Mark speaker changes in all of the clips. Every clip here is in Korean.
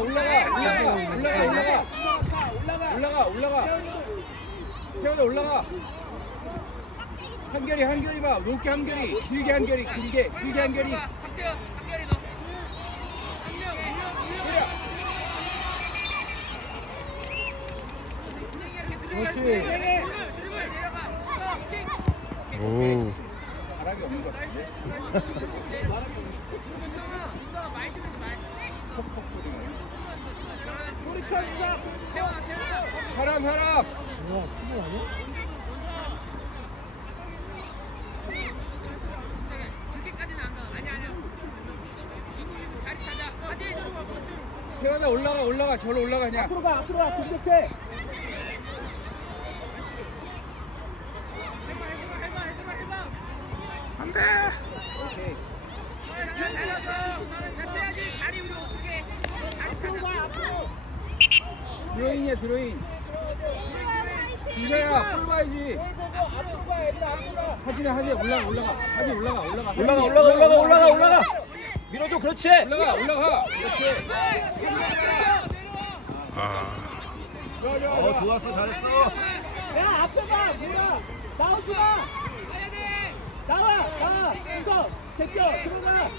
Speaker 1: 올라가 올라가 올라가 올라가 올라가 올라가 태연아 올라가 한결이 한결이 봐 높게 한결이 길게 한결이 길게 길게 한결이
Speaker 2: 박태현 한결이 너
Speaker 1: 그렇지
Speaker 3: 오.
Speaker 1: 바람이 없는 것 같은데
Speaker 2: 소리 쳐 인사 태원아 태원아
Speaker 1: 사람 사람
Speaker 2: 가. 아니 아니야.
Speaker 1: 태연아 올라가 올라가 저로 올라가냐
Speaker 4: 앞으로 가 앞으로 가 공격해
Speaker 2: 해봐 해봐 해봐 해봐 해봐.
Speaker 3: 안돼.
Speaker 1: 오케이
Speaker 2: 잘 잘했어. 같이 해야지. 자리 우리 어떻게? 자리 찾아.
Speaker 1: 드로잉 진짜야 앞으로 가야지. 사진에 하지 올라가 올라가. 사진 올라가 올라가.
Speaker 4: 올라가 올라가 올라가 올라가 올라가. 밀어줘 그렇지.
Speaker 1: 올라가 올라가. 그렇지.
Speaker 3: 아.
Speaker 4: 어
Speaker 1: 좋아
Speaker 4: 좋았어 잘했어. 야 앞에 봐 뭐야 나오지 마. 나와 나와. 우서 제껴 들어가.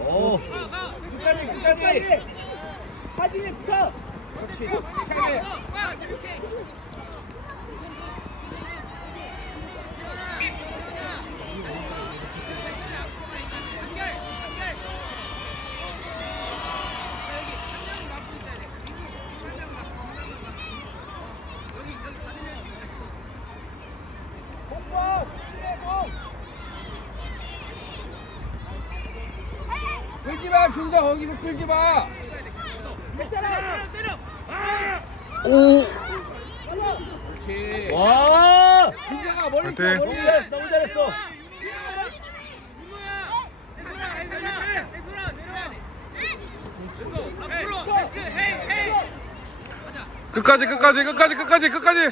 Speaker 4: 오 끝까지 끝까지 사진에 붙어
Speaker 1: 끌지 마
Speaker 4: 괜찮아
Speaker 3: 오.
Speaker 4: 와
Speaker 1: 준서가 멀리 있어. 멀리
Speaker 4: 너무 잘했어 너무 잘했어
Speaker 3: 끝까지 끝까지 끝까지 끝까지 끝까지.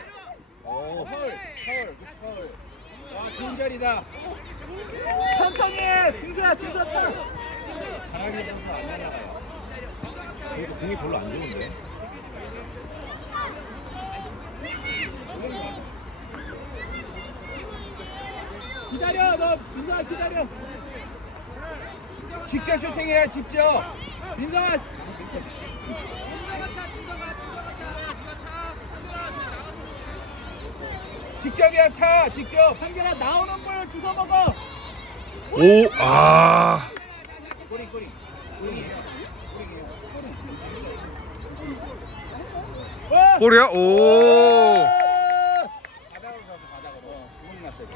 Speaker 1: 오 헐, 헐, 헐. 와 좋은 자리다
Speaker 4: 천천히 해 준수야 준수 쳐
Speaker 1: 바람이 불어서 안 날아가요
Speaker 4: 공이 별로 안 좋은데 기다려 너 민서아 기다려
Speaker 1: 직접 슈팅해야 직접
Speaker 4: 민서아
Speaker 1: 직접이야 차 직접
Speaker 4: 한결아 나오는 볼 주워 먹어
Speaker 3: 오. 아.
Speaker 1: 꼬리 꼬리
Speaker 4: 어!
Speaker 3: 골이야? 오.
Speaker 1: 바닥으로 가서 바닥으로 어, 구멍 났어요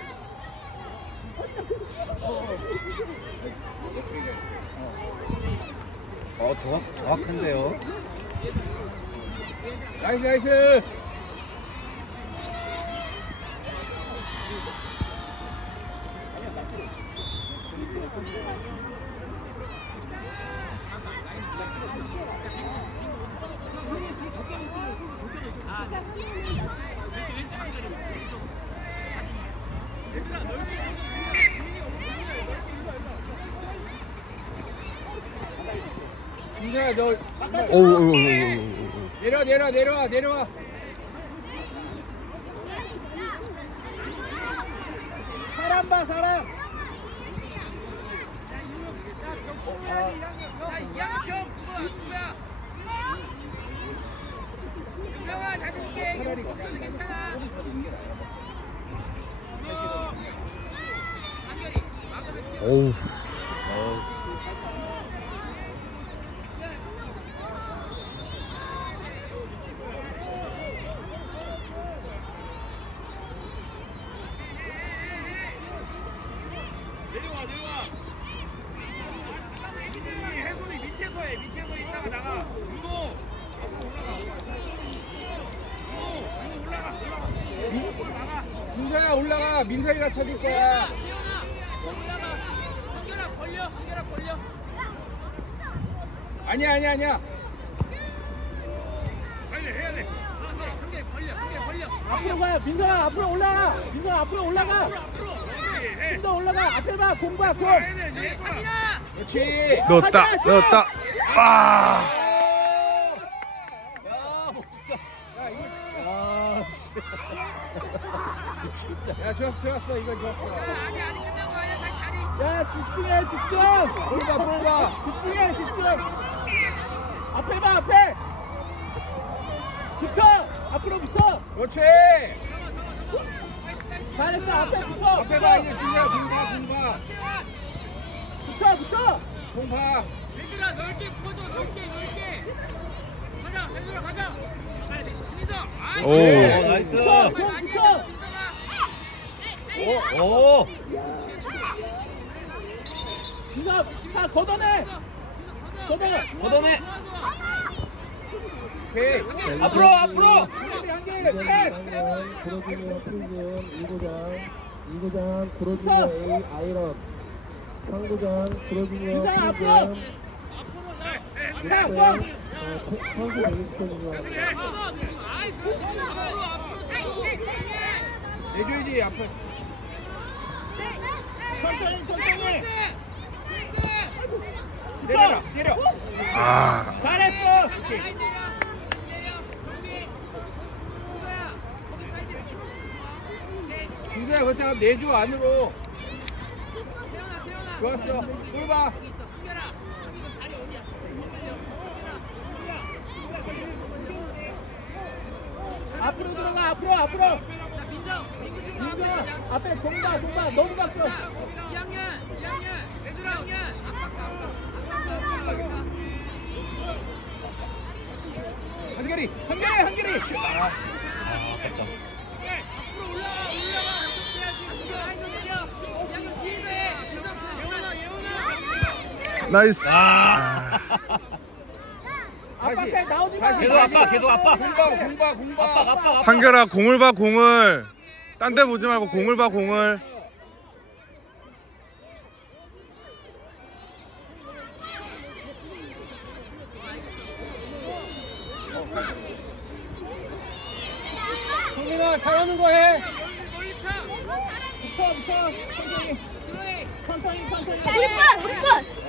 Speaker 4: 어 정확 정확한데요?
Speaker 1: 나이스 나이스 준서야 너
Speaker 3: 오. 오, 오, 오, 오, 오.
Speaker 1: 내려 내려 내려와 내려와
Speaker 4: 사람 봐 사람?
Speaker 2: 유명아 자신 있게 괜찮아. 막으면 뛰어.
Speaker 3: 오우.
Speaker 5: 내려와 내려와 해손이 밑에서 있다가 나가 앞으로 올라가 유도 올라가 올라가
Speaker 1: 준서야 올라가 민서이가 쳐줄 거야
Speaker 2: 태연아, 올라가. 한결아 벌려. 한결아 벌려.
Speaker 1: 아니야 아니야 아니야
Speaker 5: 빨리 해야 돼
Speaker 2: 벌려. 벌려.
Speaker 4: 앞으로 가 민서아 앞으로 올라가 민서아 앞으로 올라가
Speaker 5: 그렇지 해
Speaker 4: 좀 더 올라가 앞에 봐공봐공
Speaker 5: 해야 돼.
Speaker 1: 그렇지
Speaker 3: 넣었다. 넣었다. 아.
Speaker 4: 야 멋있다.
Speaker 1: 야 이거
Speaker 4: 야.
Speaker 1: 야 좋았어 좋았어 이거 좋았어
Speaker 2: 아직 끝난 거 아니야 다시 자리
Speaker 4: 야 집중해 집중.
Speaker 1: 볼 봐 볼 봐
Speaker 4: 집중해 집중. 앞에 봐 앞에. 붙어 앞으로 붙어.
Speaker 1: 그렇지
Speaker 4: 잘했어 앞에 붙어.
Speaker 1: 앞에 봐 이제 준이야 공봐 공봐
Speaker 4: 붙어 붙어.
Speaker 1: 공봐
Speaker 2: 얘들아 넓게 부어줘 넓게 넓게 가자 얘들아 가자 김희석 아이
Speaker 3: 오.
Speaker 4: 오, 나이스.
Speaker 2: 붙어
Speaker 4: 붙어. 오.
Speaker 2: 민석아
Speaker 4: 진섭 자 걷어내. 걷어. 걷어내.
Speaker 1: 오케이
Speaker 4: 앞으로 앞으로.
Speaker 6: 브로지니어 프리즌 2구장 2구장 브로지니어 A 아이런 3구장 브로지니어
Speaker 4: 유상 앞으로.
Speaker 6: 어, 선수
Speaker 1: 내줘야지 앞에
Speaker 4: 천천히 천천히.
Speaker 1: 내려라 내려
Speaker 3: 아.
Speaker 4: 잘했어.
Speaker 2: 내려 내려
Speaker 1: 준수야 그렇다면 내줘 안으로 좋았어.
Speaker 2: 자리 어디야
Speaker 4: 앞으로 들어가 앞으로 앞으로.
Speaker 2: 자 민정 가자
Speaker 4: 앞에 공봐 공봐 너무 갔어.
Speaker 2: 자 2학년 2학년 얘들아 2학년 아깝다 아깝다 아깝다
Speaker 1: 한결이 한결이 한결이. 아,
Speaker 2: 앞으로 올라가 올라가 해야지 라인도 내려 2학년 뒤에서 해 민정 예원아 예원아
Speaker 3: 나이스.
Speaker 4: 아빠 앞에 나오지 마.
Speaker 1: 다시,
Speaker 4: 계속. 아빠 계속 아빠.
Speaker 1: 공봐 공봐 공봐
Speaker 4: 아빠 아빠.
Speaker 3: 한결아 공을 봐 공을. 딴 데 보지 말고 공을 봐 공을.
Speaker 4: 성민아 잘하는 거 해. 붙어 붙어. 천천히 천천히 천천히.
Speaker 7: 우리 건 우리 건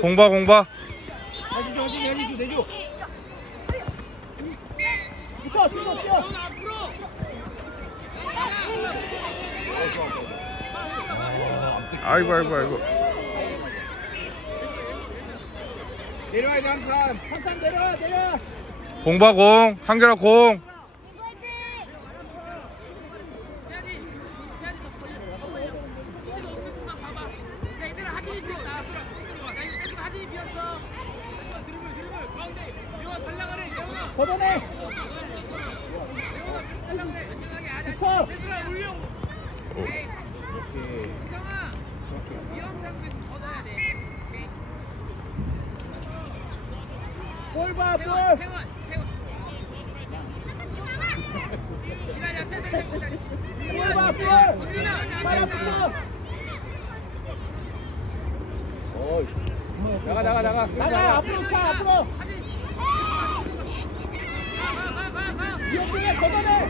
Speaker 3: 공봐 공봐.
Speaker 1: 다시 줘 다시 내리줘 내줘
Speaker 4: 붙어 뛰어 뛰어.
Speaker 3: 아이고 아이고 아이고.
Speaker 1: 내려와야 돼 한칸
Speaker 4: 한칸 내려 내려.
Speaker 3: 공봐 공. 한결아 공.
Speaker 2: 세야지 세야지 너 걸려 너 걸려 여기서 없는 공간 봐봐 자 얘들아 하진이 비었다 야 이거 지금 하진이 비었어 드리블 드리블 가운데 예원아 달라가래 예원아
Speaker 4: 걷어내.
Speaker 2: 안전하게 하자
Speaker 4: 붙어.
Speaker 2: 얘들아 올려 오케이
Speaker 1: 그렇지
Speaker 2: 민정아 위험 장소에 걷어 야돼 오케이
Speaker 4: 볼봐 볼.
Speaker 2: 태원 태원 기다려 태원 태원 기다려
Speaker 4: 볼봐 볼.
Speaker 1: 어이 나가 나가 나가
Speaker 4: 나가 앞으로 차 앞으로. 이어중에 걷어내.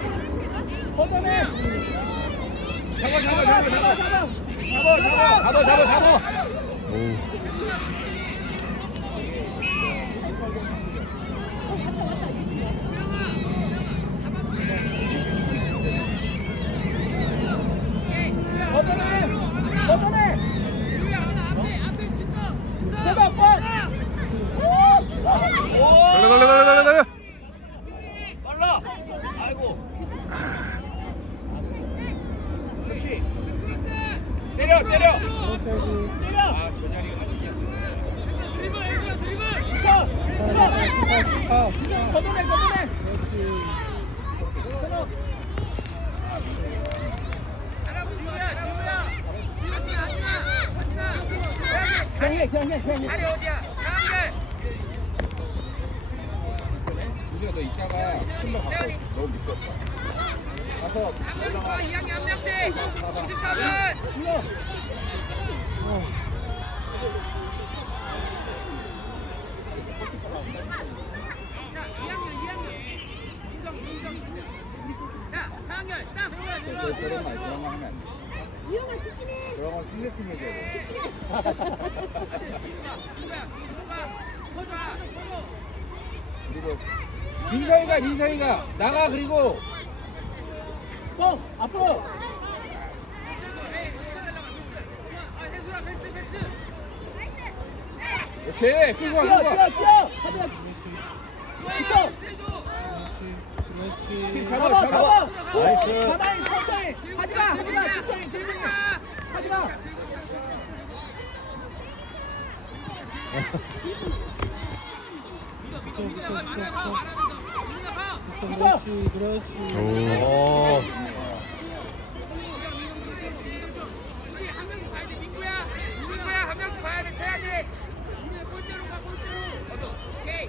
Speaker 4: 걷어내.
Speaker 1: 잡아 잡아 잡아
Speaker 4: 잡아
Speaker 1: 잡아
Speaker 4: 잡아.
Speaker 1: 잡아 잡아 잡아
Speaker 3: 오.
Speaker 4: 걷어내. 걷어내.
Speaker 2: 유야 앞에 앞에 진서 진서
Speaker 4: 제가 볼.
Speaker 3: 달려 달려 달려 달려 달려.
Speaker 4: 빨라. 아이고.
Speaker 1: 그렇지
Speaker 2: 크로스
Speaker 1: 때려 때려
Speaker 4: 때려.
Speaker 1: 아저 자리가 맞았냐
Speaker 2: 드리블 얘들아 드리블
Speaker 4: 붙어. 해 그냥 해 그냥 해.
Speaker 2: 자리 어디야
Speaker 1: 준수야 너 이따가. 너무 미끄럽다 가서
Speaker 2: 있어 2학년 한 명째 54분
Speaker 4: 뛰어.
Speaker 2: 자 2학년 2학년 인정 인정 자 4학년
Speaker 1: 딱저 저런 말 저런 거 하면 안돼 저런 건 상대팀 해줘야 돼 그리고 민성이가 민성이가 나가 그리고.
Speaker 4: 뻥 앞으로
Speaker 1: 그렇지 끌고 가
Speaker 4: 뛰어
Speaker 1: 끌고
Speaker 4: 뛰어.
Speaker 1: 가
Speaker 4: 뛰어 하지마 붙어
Speaker 6: 그렇지
Speaker 1: 잡아
Speaker 4: 잡아
Speaker 6: 나이스.
Speaker 4: 가만히 천천히 하지마 하지마 천천히 천천히 하지마
Speaker 6: 그렇지 그렇지
Speaker 3: 오.
Speaker 2: 우리 한 명씩 봐야 돼 민구야 민구야 한 명씩 봐야 돼 쳐야지 민구야 골대로 가 골대로 오케이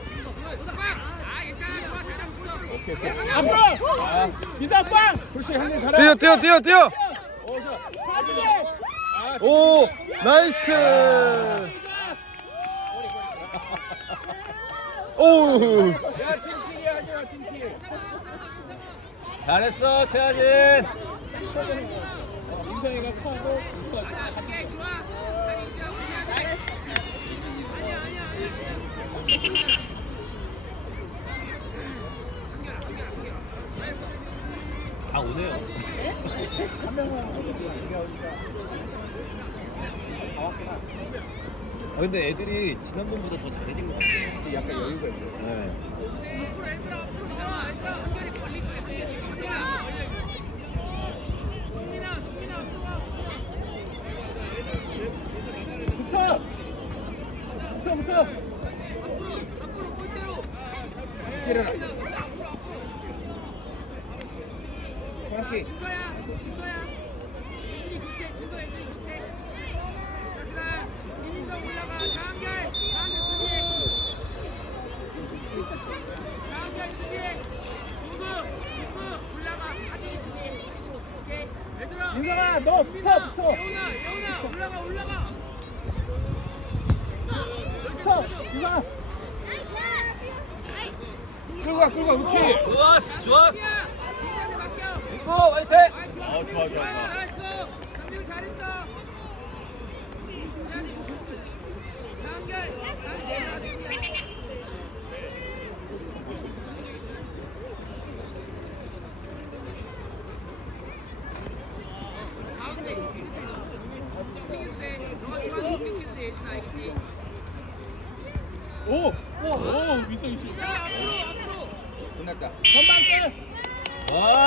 Speaker 2: 아 괜찮아 좋아 잘 잡고
Speaker 1: 오케이 오케이.
Speaker 4: 앞으로! 민서 꽝!
Speaker 1: 그렇지 한명 가라.
Speaker 3: 뛰어 뛰어 뛰어 뛰어.
Speaker 1: 어, 좋아. 아,
Speaker 3: 오 나이스. 오.
Speaker 1: 야 팀킬이 하지마 팀킬.
Speaker 5: 잘했어 태아진.
Speaker 1: 민성이가 차고.
Speaker 2: 오케이 좋아. 쳐야지 아니야 아니야
Speaker 5: 오네요 아 근데 애들이 지난번보다 더 잘해진 것 같아요.
Speaker 1: 약간 여유가 있어
Speaker 5: 네.
Speaker 4: 붙어! 붙어 붙어!
Speaker 2: 앞으로 골대로.
Speaker 1: 일어나 정확히
Speaker 2: 진거야 진거야 예준이 교체 진거 예준이 교체 자 그다음 지민정 올라가 장한결 장한결 수비 장한결 수비 문구 문구 올라가 하진이 수비 오케이
Speaker 4: 민서가 너 붙어 붙어.
Speaker 2: 예훈아 예훈아 올라가 올라가.
Speaker 4: 붙어 민서
Speaker 1: 끌고 가 끌고 가 그렇지.
Speaker 5: 좋았어 좋았어.
Speaker 2: 맡겨
Speaker 5: 고 화이팅
Speaker 2: 아 좋아
Speaker 1: 어, 좋아, 좋아,